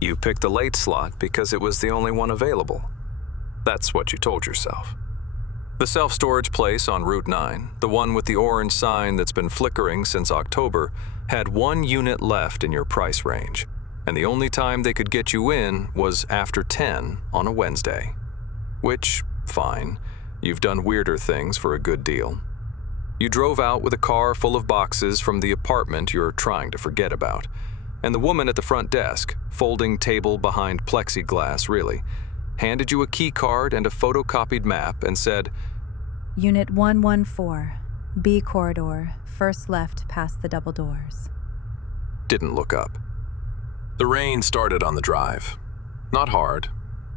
You picked the late slot because it was the only one available. That's what you told yourself. The self-storage place on Route 9, the one with the orange sign that's been flickering since October, had 1 unit left in your price range, and the only time they could get you in was after 10 on a Wednesday. Which, fine, you've done weirder things for a good deal. You drove out with a car full of boxes from the apartment you're trying to forget about, and the woman at the front desk, folding table behind plexiglass really, handed you a key card and a photocopied map and said, Unit 114, B corridor, first left past the double doors. Didn't look up. The rain started on the drive. Not hard,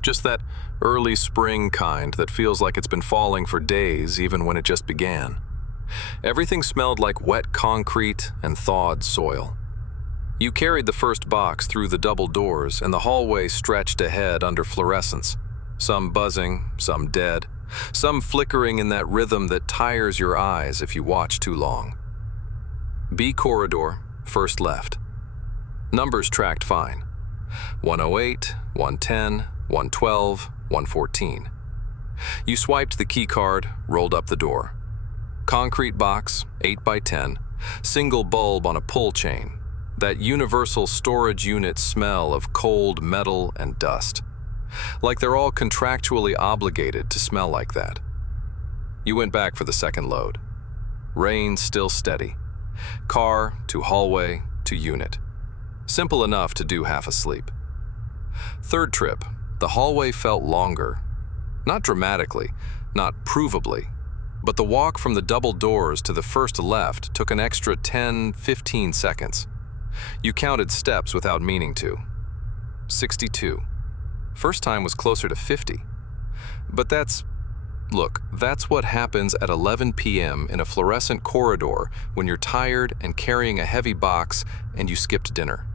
just that early spring kind that feels like it's been falling for days even when it just began. Everything smelled like wet concrete and thawed soil. You carried the first box through the double doors and the hallway stretched ahead under fluorescence, some buzzing, some dead, some flickering in that rhythm that tires your eyes if you watch too long. B corridor, first left. Numbers tracked fine. 108, 110, 112, 114. You swiped the key card, rolled up the door. Concrete box, 8 by 10, single bulb on a pull chain. That universal storage unit smell of cold metal and dust. Like they're all contractually obligated to smell like that. You went back for the second load. Rain still steady. Car to hallway to unit. Simple enough to do half asleep. Third trip, the hallway felt longer. Not dramatically, not provably, but the walk from the double doors to the first left took an extra 10-15 seconds. You counted steps without meaning to. 62. First time was closer to 50. But that's what happens at 11 p.m. in a fluorescent corridor when you're tired and carrying a heavy box and you skipped dinner.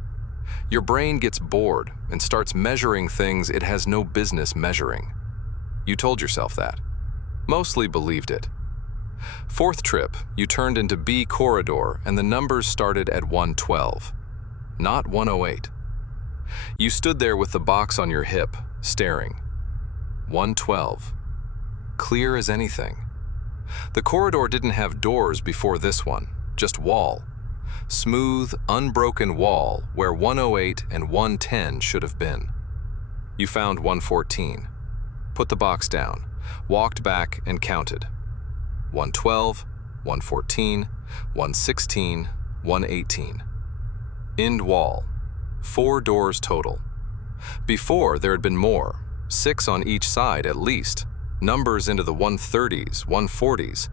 Your brain gets bored and starts measuring things it has no business measuring. You told yourself that. Mostly believed it. Fourth trip, you turned into B corridor and the numbers started at 112, not 108. You stood there with the box on your hip, staring. 112. Clear as anything. The corridor didn't have doors before this one, just wall. Smooth, unbroken wall where 108 and 110 should have been. You found 114. Put the box down, walked back and counted. 112, 114, 116, 118. End wall. 4 doors total. Before, there had been more, 6 on each side at least, numbers into the 130s, 140s.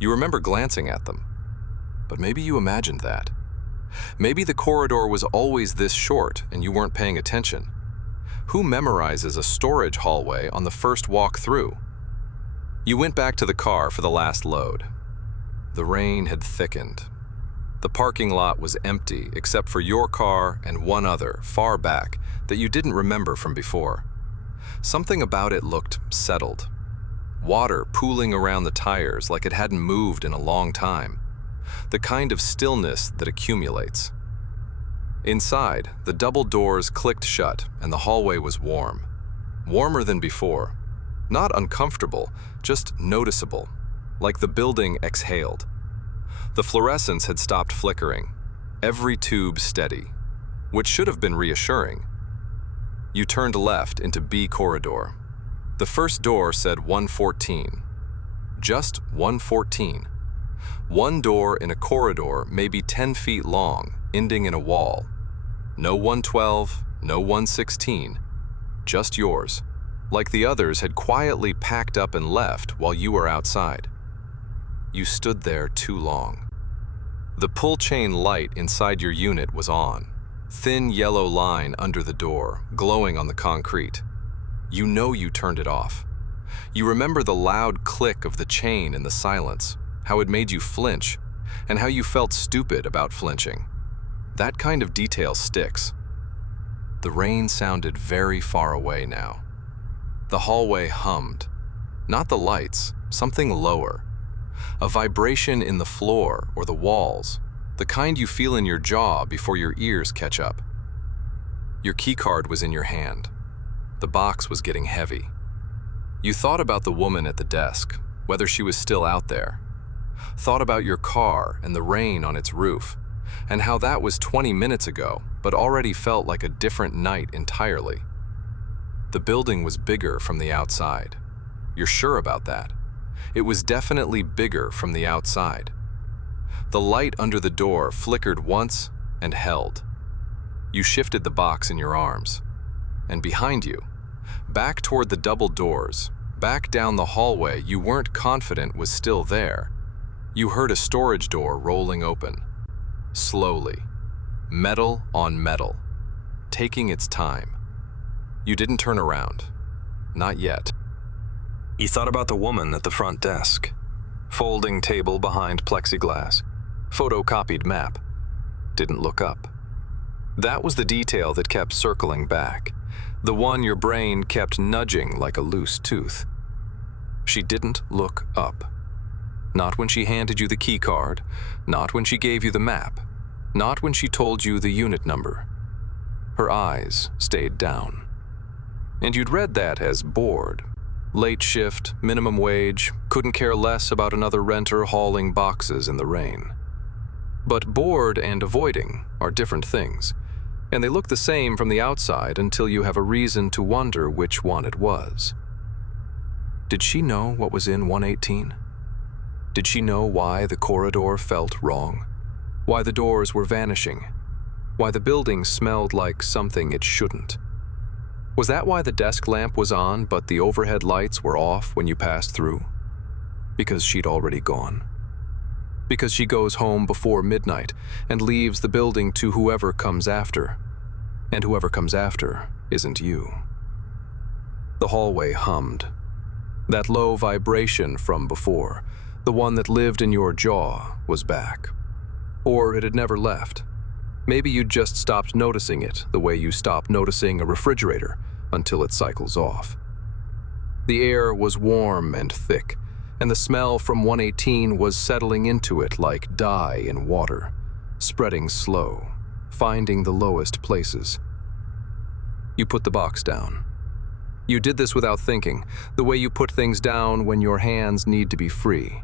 You remember glancing at them. But maybe you imagined that. Maybe the corridor was always this short and you weren't paying attention. Who memorizes a storage hallway on the first walk through? You went back to the car for the last load. The rain had thickened. The parking lot was empty except for your car and one other, far back, that you didn't remember from before. Something about it looked settled. Water pooling around the tires like it hadn't moved in a long time. The kind of stillness that accumulates. Inside, the double doors clicked shut and the hallway was warm. Warmer than before. Not uncomfortable, just noticeable, like the building exhaled. The fluorescence had stopped flickering, every tube steady, which should have been reassuring. You turned left into B corridor. The first door said 114. Just 114. One door in a corridor maybe 10 feet long, ending in a wall. No 112, no 116, just yours. Like the others had quietly packed up and left while you were outside. You stood there too long. The pull chain light inside your unit was on, thin yellow line under the door, glowing on the concrete. You know you turned it off. You remember the loud click of the chain in the silence, how it made you flinch, and how you felt stupid about flinching. That kind of detail sticks. The rain sounded very far away now. The hallway hummed. Not the lights, something lower. A vibration in the floor or the walls, the kind you feel in your jaw before your ears catch up. Your keycard was in your hand. The box was getting heavy. You thought about the woman at the desk, whether she was still out there. Thought about your car and the rain on its roof, and how that was 20 minutes ago, but already felt like a different night entirely. The building was bigger from the outside. You're sure about that? It was definitely bigger from the outside. The light under the door flickered once and held. You shifted the box in your arms. And behind you, back toward the double doors, back down the hallway you weren't confident was still there, you heard a storage door rolling open. Slowly. Metal on metal. Taking its time. You didn't turn around. Not yet. You thought about the woman at the front desk. Folding table behind plexiglass. Photocopied map. Didn't look up. That was the detail that kept circling back. The one your brain kept nudging like a loose tooth. She didn't look up. Not when she handed you the key card, not when she gave you the map, not when she told you the unit number. Her eyes stayed down. And you'd read that as bored. Late shift, minimum wage, couldn't care less about another renter hauling boxes in the rain. But bored and avoiding are different things, and they look the same from the outside until you have a reason to wonder which one it was. Did she know what was in 118? Did she know why the corridor felt wrong? Why the doors were vanishing? Why the building smelled like something it shouldn't? Was that why the desk lamp was on but the overhead lights were off when you passed through? Because she'd already gone? Because she goes home before midnight and leaves the building to whoever comes after, and whoever comes after isn't you. The hallway hummed. That low vibration from before, the one that lived in your jaw, was back. Or it had never left. Maybe you'd just stopped noticing it the way you stop noticing a refrigerator until it cycles off. The air was warm and thick, and the smell from 118 was settling into it like dye in water, spreading slow, finding the lowest places. You put the box down. You did this without thinking, the way you put things down when your hands need to be free.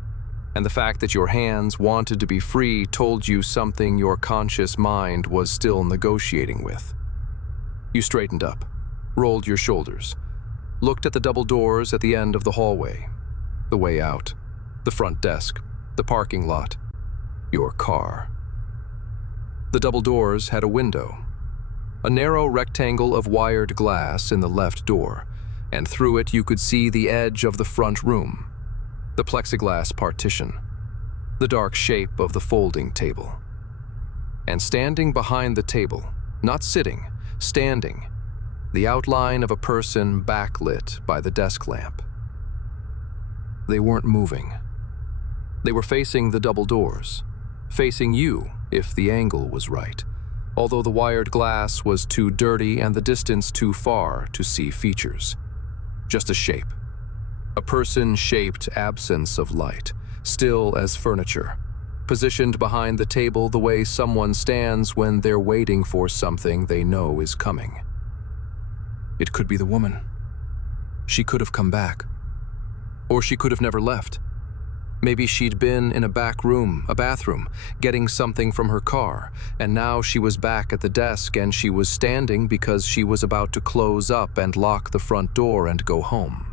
And the fact that your hands wanted to be free told you something your conscious mind was still negotiating with. You straightened up, rolled your shoulders, looked at the double doors at the end of the hallway, the way out, the front desk, the parking lot, your car. The double doors had a window, a narrow rectangle of wired glass in the left door, and through it you could see the edge of the front room, the plexiglass partition, the dark shape of the folding table. And standing behind the table, not sitting, standing, the outline of a person backlit by the desk lamp. They weren't moving. They were facing the double doors, facing you if the angle was right, although the wired glass was too dirty and the distance too far to see features. Just a shape. A person-shaped absence of light, still as furniture, positioned behind the table the way someone stands when they're waiting for something they know is coming. It could be the woman. She could have come back. Or she could have never left. Maybe she'd been in a back room, a bathroom, getting something from her car, and now she was back at the desk and she was standing because she was about to close up and lock the front door and go home.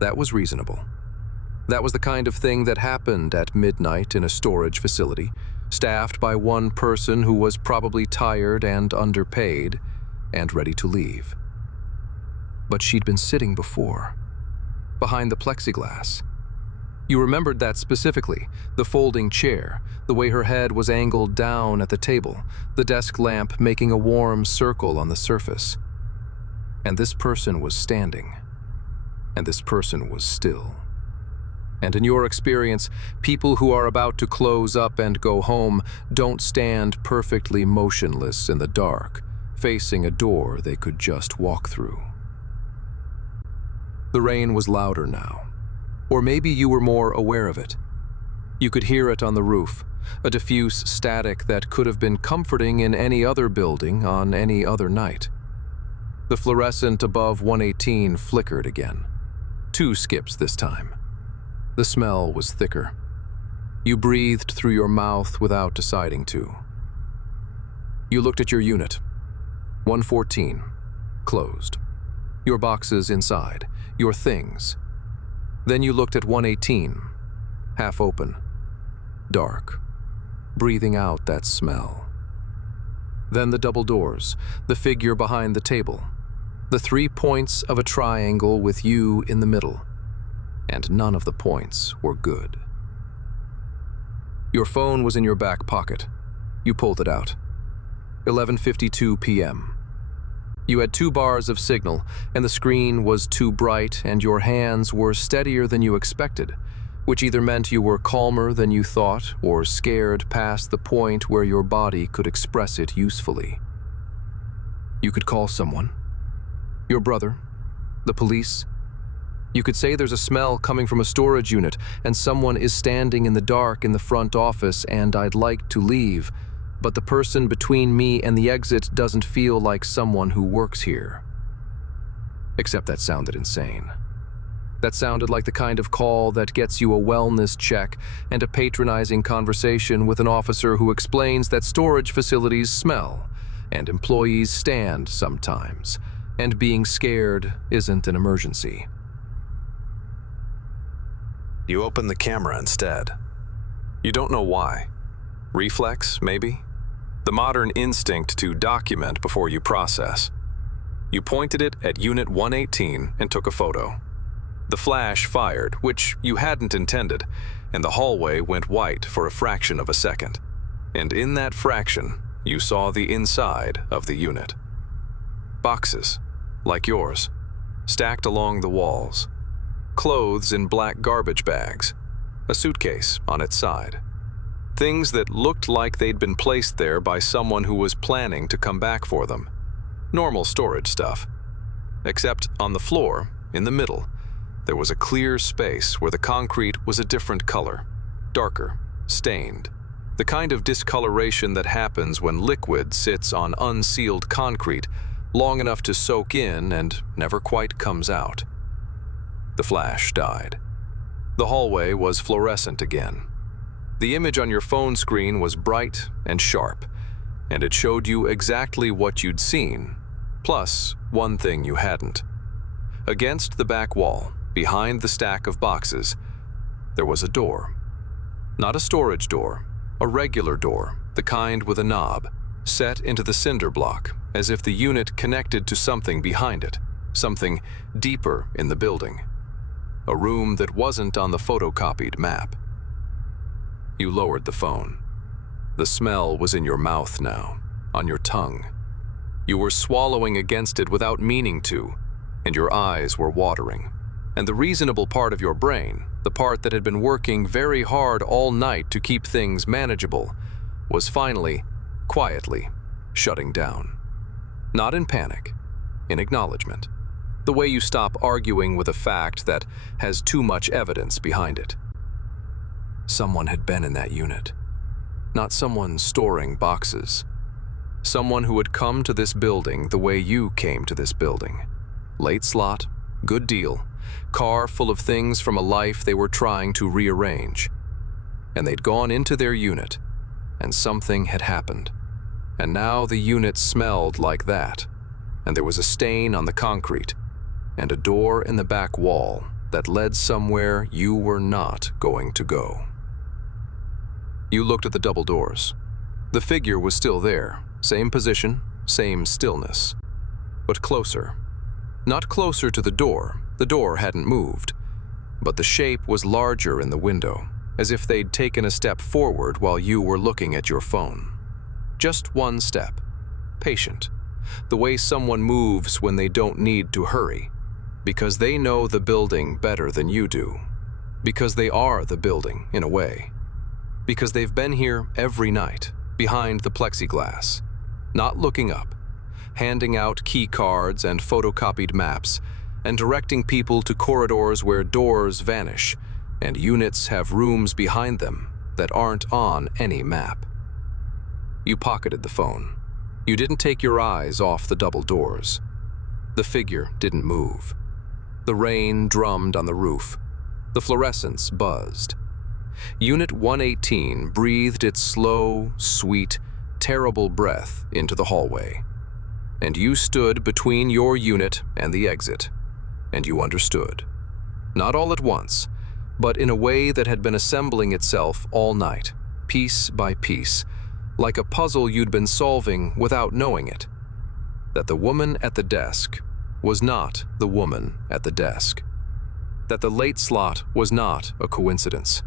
That was reasonable. That was the kind of thing that happened at midnight in a storage facility, staffed by one person who was probably tired and underpaid and ready to leave. But she'd been sitting before, behind the plexiglass. You remembered that specifically, the folding chair, the way her head was angled down at the table, the desk lamp making a warm circle on the surface. And this person was standing. And this person was still. And in your experience, people who are about to close up and go home don't stand perfectly motionless in the dark, facing a door they could just walk through. The rain was louder now, or maybe you were more aware of it. You could hear it on the roof, a diffuse static that could have been comforting in any other building on any other night. The fluorescent above 118 flickered again. 2 skips this time. The smell was thicker. You breathed through your mouth without deciding to. You looked at your unit. 114. Closed. Your boxes inside. Your things. Then you looked at 118. Half open. Dark. Breathing out that smell. Then the double doors. The figure behind the table. The 3 points of a triangle with you in the middle. And none of the points were good. Your phone was in your back pocket. You pulled it out. 11:52 p.m. You had 2 bars of signal, and the screen was too bright, and your hands were steadier than you expected, which either meant you were calmer than you thought or scared past the point where your body could express it usefully. You could call someone. Your brother. The police. You could say there's a smell coming from a storage unit, and someone is standing in the dark in the front office, and I'd like to leave, but the person between me and the exit doesn't feel like someone who works here. Except that sounded insane. That sounded like the kind of call that gets you a wellness check and a patronizing conversation with an officer who explains that storage facilities smell, and employees stand sometimes, and being scared isn't an emergency. You open the camera instead. You don't know why. Reflex, maybe? The modern instinct to document before you process. You pointed it at Unit 118 and took a photo. The flash fired, which you hadn't intended, and the hallway went white for a fraction of a second. And in that fraction, you saw the inside of the unit. Boxes, like yours, stacked along the walls. Clothes in black garbage bags. A suitcase on its side. Things that looked like they'd been placed there by someone who was planning to come back for them. Normal storage stuff. Except on the floor, in the middle, there was a clear space where the concrete was a different color. Darker, stained. The kind of discoloration that happens when liquid sits on unsealed concrete long enough to soak in and never quite comes out. The flash died. The hallway was fluorescent again. The image on your phone screen was bright and sharp, and it showed you exactly what you'd seen, plus one thing you hadn't. Against the back wall, behind the stack of boxes, there was a door. Not a storage door, a regular door, the kind with a knob, set into the cinder block, as if the unit connected to something behind it, something deeper in the building. A room that wasn't on the photocopied map. You lowered the phone. The smell was in your mouth now, on your tongue. You were swallowing against it without meaning to, and your eyes were watering. And the reasonable part of your brain, the part that had been working very hard all night to keep things manageable, was finally, quietly, shutting down. Not in panic, in acknowledgement. The way you stop arguing with a fact that has too much evidence behind it. Someone had been in that unit. Not someone storing boxes. Someone who had come to this building the way you came to this building. Late slot, good deal, car full of things from a life they were trying to rearrange. And they'd gone into their unit, and something had happened. And now the unit smelled like that, and there was a stain on the concrete, and a door in the back wall that led somewhere you were not going to go. You looked at the double doors. The figure was still there, same position, same stillness. But closer. Not closer to the door hadn't moved, but the shape was larger in the window, as if they'd taken a step forward while you were looking at your phone. Just one step. Patient. The way someone moves when they don't need to hurry. Because they know the building better than you do. Because they are the building, in a way. Because they've been here every night, behind the plexiglass, not looking up, handing out key cards and photocopied maps, and directing people to corridors where doors vanish, and units have rooms behind them, that aren't on any map. You pocketed the phone. You didn't take your eyes off the double doors. The figure didn't move. The rain drummed on the roof. The fluorescents buzzed. Unit 118 breathed its slow, sweet, terrible breath into the hallway. And you stood between your unit and the exit. And you understood. Not all at once, but in a way that had been assembling itself all night, piece by piece, like a puzzle you'd been solving without knowing it. That the woman at the desk was not the woman at the desk. That the late slot was not a coincidence.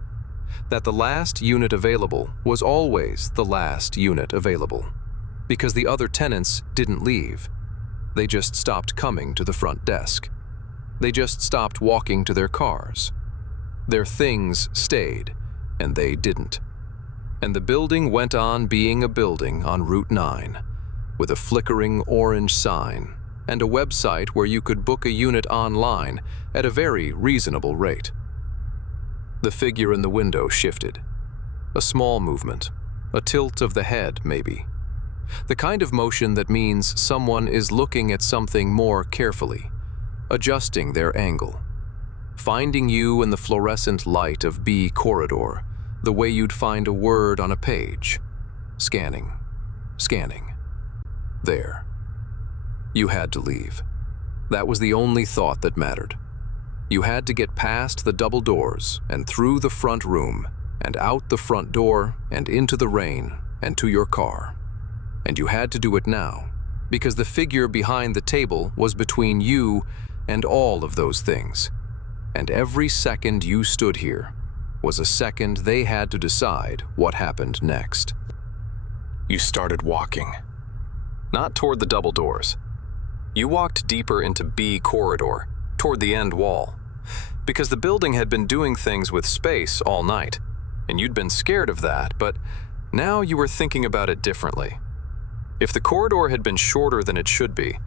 That the last unit available was always the last unit available. Because the other tenants didn't leave. They just stopped coming to the front desk. They just stopped walking to their cars. Their things stayed, and they didn't. And the building went on being a building on Route 9, with a flickering orange sign and a website where you could book a unit online at a very reasonable rate. The figure in the window shifted. A small movement, a tilt of the head maybe. The kind of motion that means someone is looking at something more carefully, adjusting their angle, finding you in the fluorescent light of B corridor, the way you'd find a word on a page. Scanning, scanning. There. You had to leave. That was the only thought that mattered. You had to get past the double doors and through the front room and out the front door and into the rain and to your car. And you had to do it now, because the figure behind the table was between you and all of those things. And every second you stood here was a second they had to decide what happened next. You started walking. Not toward the double doors. You walked deeper into B corridor, toward the end wall. Because the building had been doing things with space all night, and you'd been scared of that, but now you were thinking about it differently. If the corridor had been shorter than it should be,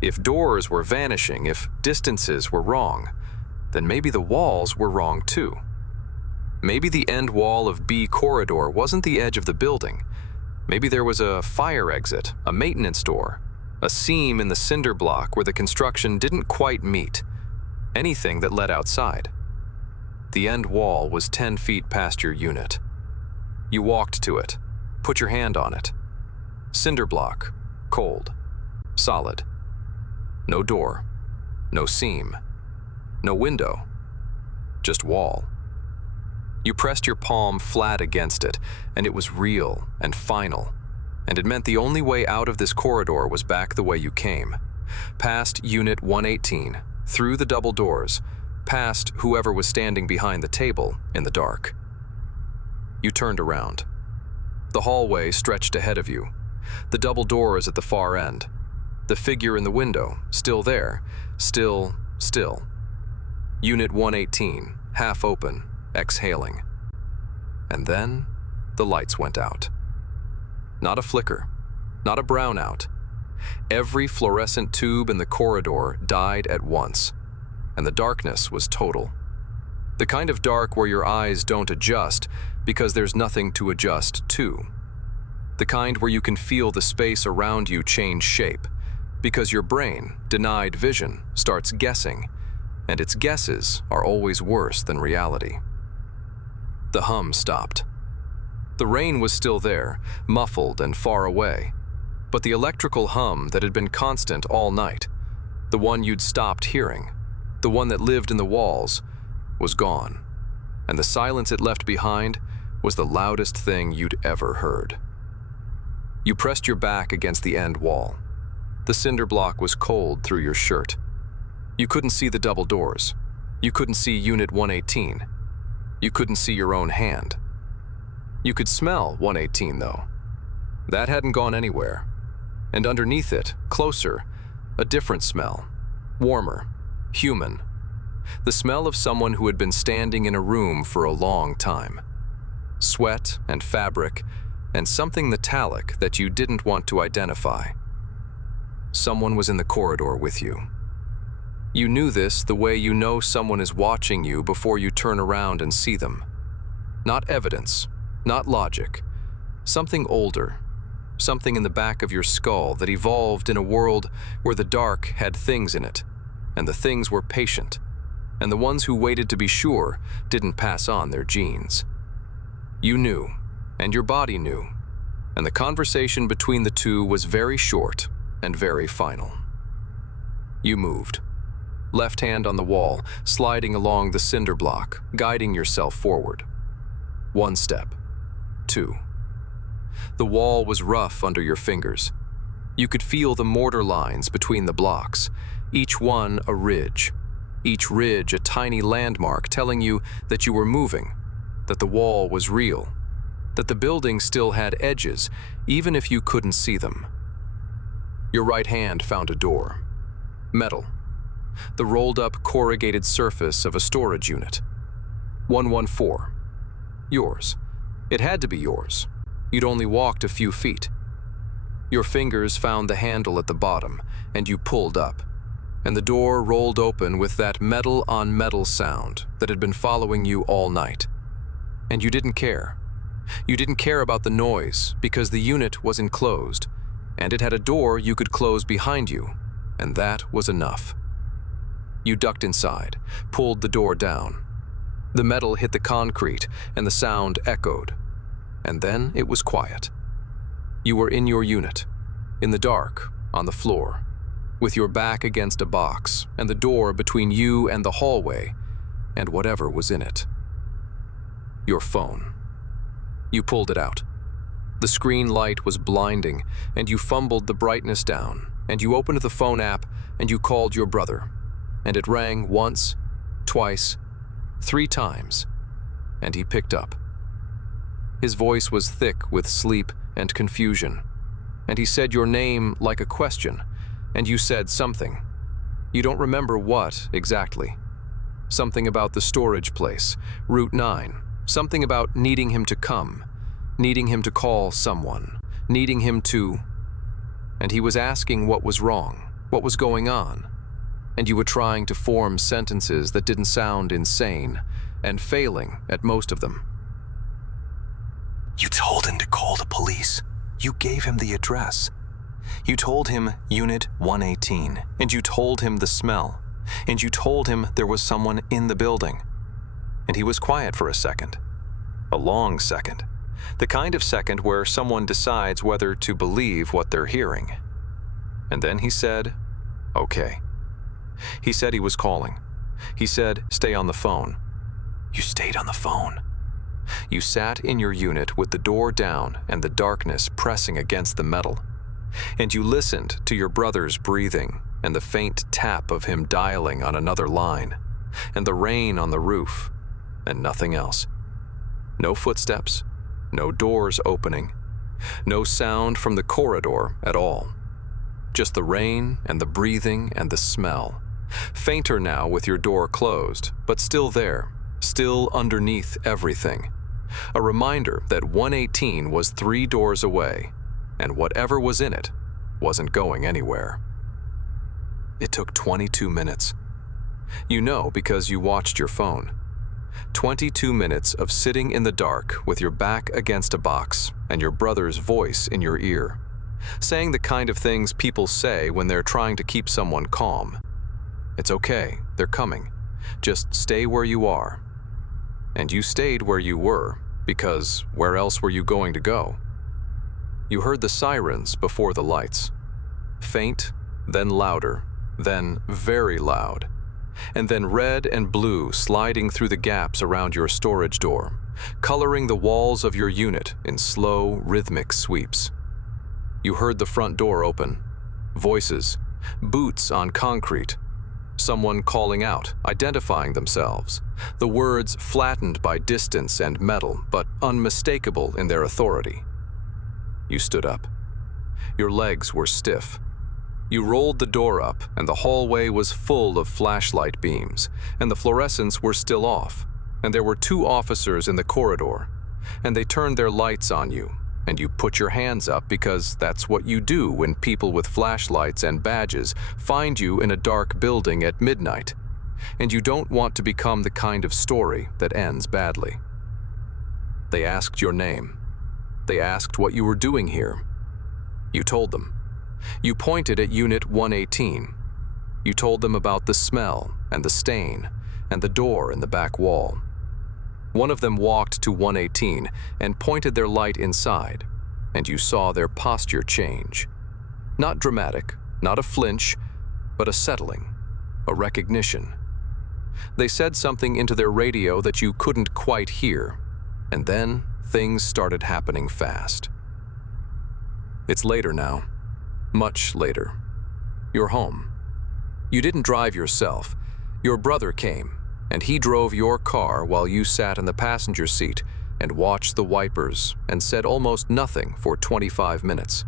if doors were vanishing, if distances were wrong, then maybe the walls were wrong too. Maybe the end wall of B corridor wasn't the edge of the building. Maybe there was a fire exit, a maintenance door, a seam in the cinder block where the construction didn't quite meet. Anything that led outside. The end wall was 10 feet past your unit. You walked to it, put your hand on it. Cinder block, cold, solid. No door, no seam, no window, just wall. You pressed your palm flat against it, and it was real and final, and it meant the only way out of this corridor was back the way you came, past Unit 118, through the double doors, past whoever was standing behind the table in the dark. You turned around. The hallway stretched ahead of you, the double doors at the far end, the figure in the window, still there, still. Unit 118, half open, exhaling. And then the lights went out. Not a flicker, not a brownout. Every fluorescent tube in the corridor died at once, and the darkness was total. The kind of dark where your eyes don't adjust because there's nothing to adjust to. The kind where you can feel the space around you change shape because your brain, denied vision, starts guessing, and its guesses are always worse than reality. The hum stopped. The rain was still there, muffled and far away, but the electrical hum that had been constant all night, the one you'd stopped hearing, the one that lived in the walls, was gone, and the silence it left behind was the loudest thing you'd ever heard. You pressed your back against the end wall. The cinder block was cold through your shirt. You couldn't see the double doors. You couldn't see Unit 118. You couldn't see your own hand. You could smell 118, though. That hadn't gone anywhere. And underneath it, closer, a different smell, warmer, human. The smell of someone who had been standing in a room for a long time. Sweat and fabric, and something metallic that you didn't want to identify. Someone was in the corridor with you. You knew this the way you know someone is watching you before you turn around and see them. Not evidence, Not logic. Something older. Something in the back of your skull that evolved in a world where the dark had things in it, and the things were patient, and the ones who waited to be sure didn't pass on their genes. You knew, and your body knew, and the conversation between the two was very short and very final. You moved. Left hand on the wall, sliding along the cinder block, guiding yourself forward. 1 step. 2. The wall was rough under your fingers. You could feel the mortar lines between the blocks, each one a ridge, each ridge a tiny landmark telling you that you were moving, that the wall was real, that the building still had edges, even if you couldn't see them. Your right hand found a door. Metal. The rolled-up corrugated surface of a storage unit. 114. Yours. It had to be yours. You'd only walked a few feet. Your fingers found the handle at the bottom, and you pulled up, and the door rolled open with that metal-on-metal sound that had been following you all night. And you didn't care. You didn't care about the noise because the unit was enclosed, and it had a door you could close behind you, and that was enough. You ducked inside, pulled the door down. The metal hit the concrete, and the sound echoed. And then it was quiet. You were in your unit, in the dark, on the floor, with your back against a box, and the door between you and the hallway, and whatever was in it. Your phone. You pulled it out. The screen light was blinding, and you fumbled the brightness down, and you opened the phone app, and you called your brother. And it rang once, twice, 3 times, and he picked up. His voice was thick with sleep and confusion, and he said your name like a question, and you said something. You don't remember what exactly. Something about the storage place, Route 9, something about needing him to come, needing him to call someone, needing him to... And he was asking what was wrong, what was going on, and you were trying to form sentences that didn't sound insane, and failing at most of them. You told him to call the police. You gave him the address. You told him Unit 118, and you told him the smell, and you told him there was someone in the building. And he was quiet for a second. A long second. The kind of second where someone decides whether to believe what they're hearing. And then he said, "Okay." He said he was calling. He said, "Stay on the phone." You stayed on the phone. You sat in your unit with the door down and the darkness pressing against the metal. And you listened to your brother's breathing and the faint tap of him dialing on another line, and the rain on the roof, and nothing else. No footsteps, no doors opening, no sound from the corridor at all. Just the rain and the breathing and the smell. Fainter now with your door closed, but still there, still underneath everything. A reminder that 118 was 3 doors away, and whatever was in it wasn't going anywhere. It took 22 minutes. You know because you watched your phone. 22 minutes of sitting in the dark with your back against a box and your brother's voice in your ear, saying the kind of things people say when they're trying to keep someone calm. It's okay, they're coming. Just stay where you are. And you stayed where you were, because where else were you going to go? You heard the sirens before the lights. Faint, then louder, then very loud. And then red and blue sliding through the gaps around your storage door, coloring the walls of your unit in slow, rhythmic sweeps. You heard the front door open. Voices, boots on concrete. Someone calling out, identifying themselves. The words flattened by distance and metal, but unmistakable in their authority. You stood up. Your legs were stiff. You rolled the door up, and the hallway was full of flashlight beams, and the fluorescents were still off, and there were 2 officers in the corridor, and they turned their lights on you, and you put your hands up because that's what you do when people with flashlights and badges find you in a dark building at midnight, and you don't want to become the kind of story that ends badly. They asked your name. They asked what you were doing here. You told them. You pointed at Unit 118. You told them about the smell and the stain and the door in the back wall. One of them walked to 118 and pointed their light inside, and you saw their posture change. Not dramatic, not a flinch, but a settling, a recognition. They said something into their radio that you couldn't quite hear, and then things started happening fast. It's later now, much later. You're home. You didn't drive yourself. Your brother came, and he drove your car while you sat in the passenger seat and watched the wipers and said almost nothing for 25 minutes.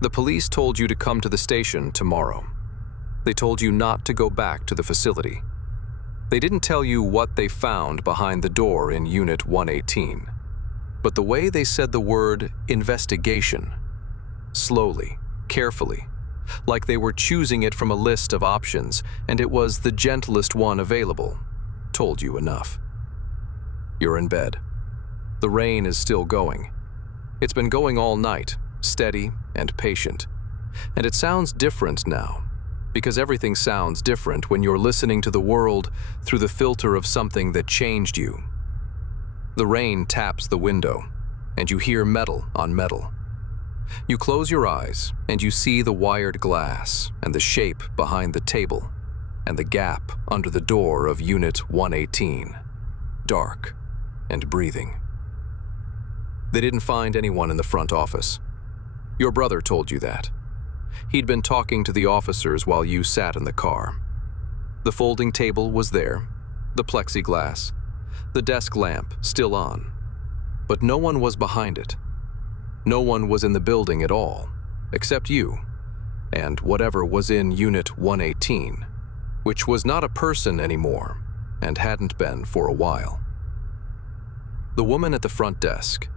The police told you to come to the station tomorrow. They told you not to go back to the facility. They didn't tell you what they found behind the door in Unit 118, but the way they said the word investigation, slowly, carefully, like they were choosing it from a list of options and it was the gentlest one available, told you enough. You're in bed. The rain is still going. It's been going all night, steady and patient. And it sounds different now, because everything sounds different when you're listening to the world through the filter of something that changed you. The rain taps the window, and you hear metal on metal. You close your eyes, and you see the wired glass and the shape behind the table and the gap under the door of Unit 118, dark and breathing. They didn't find anyone in the front office. Your brother told you that. He'd been talking to the officers while you sat in the car. The folding table was there, the plexiglass, the desk lamp still on, but no one was behind it. No one was in the building at all, except you, and whatever was in Unit 118, which was not a person anymore, and hadn't been for a while. The woman at the front desk.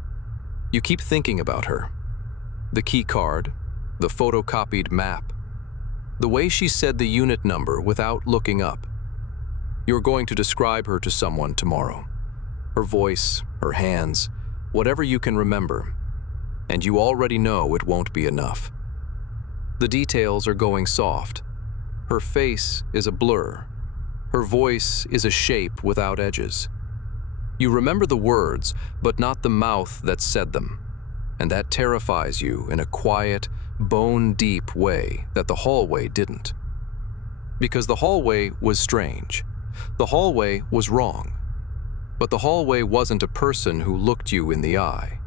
You keep thinking about her. The key card, the photocopied map, the way she said the unit number without looking up. You're going to describe her to someone tomorrow. Her voice, her hands, whatever you can remember. And you already know it won't be enough. The details are going soft. Her face is a blur. Her voice is a shape without edges. You remember the words, but not the mouth that said them. And that terrifies you in a quiet, bone-deep way that the hallway didn't. Because the hallway was strange. The hallway was wrong. But the hallway wasn't a person who looked you in the eye,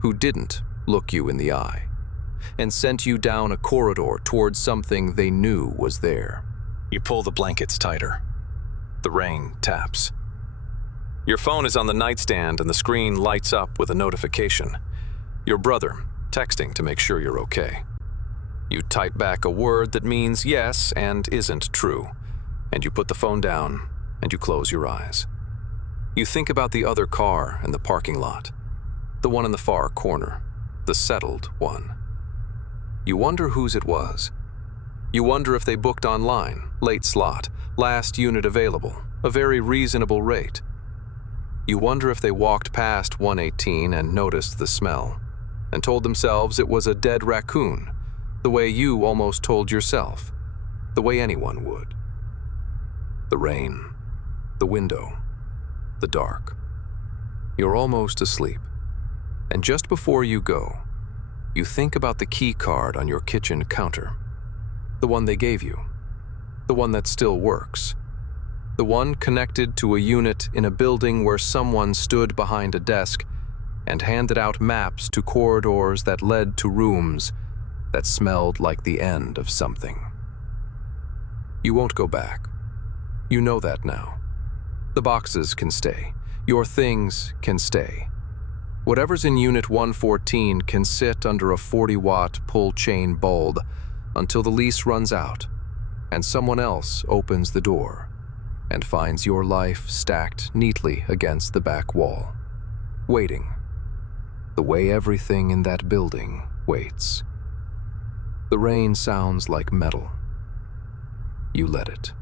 who didn't look you in the eye, and sent you down a corridor towards something they knew was there. You pull the blankets tighter. The rain taps. Your phone is on the nightstand and the screen lights up with a notification. Your brother, texting to make sure you're okay. You type back a word that means yes and isn't true, and you put the phone down and you close your eyes. You think about the other car in the parking lot, the one in the far corner, the settled one. You wonder whose it was. You wonder if they booked online, late slot, last unit available, a very reasonable rate. You wonder if they walked past 118 and noticed the smell, and told themselves it was a dead raccoon, the way you almost told yourself, the way anyone would. The rain, the window, the dark. You're almost asleep, and just before you go, you think about the key card on your kitchen counter, the one they gave you, the one that still works, the one connected to a unit in a building where someone stood behind a desk and handed out maps to corridors that led to rooms that smelled like the end of something. You won't go back. You know that now. The boxes can stay. Your things can stay. Whatever's in Unit 114 can sit under a 40-watt pull-chain bulb until the lease runs out and someone else opens the door and finds your life stacked neatly against the back wall, waiting, the way everything in that building waits. The rain sounds like metal. You let it.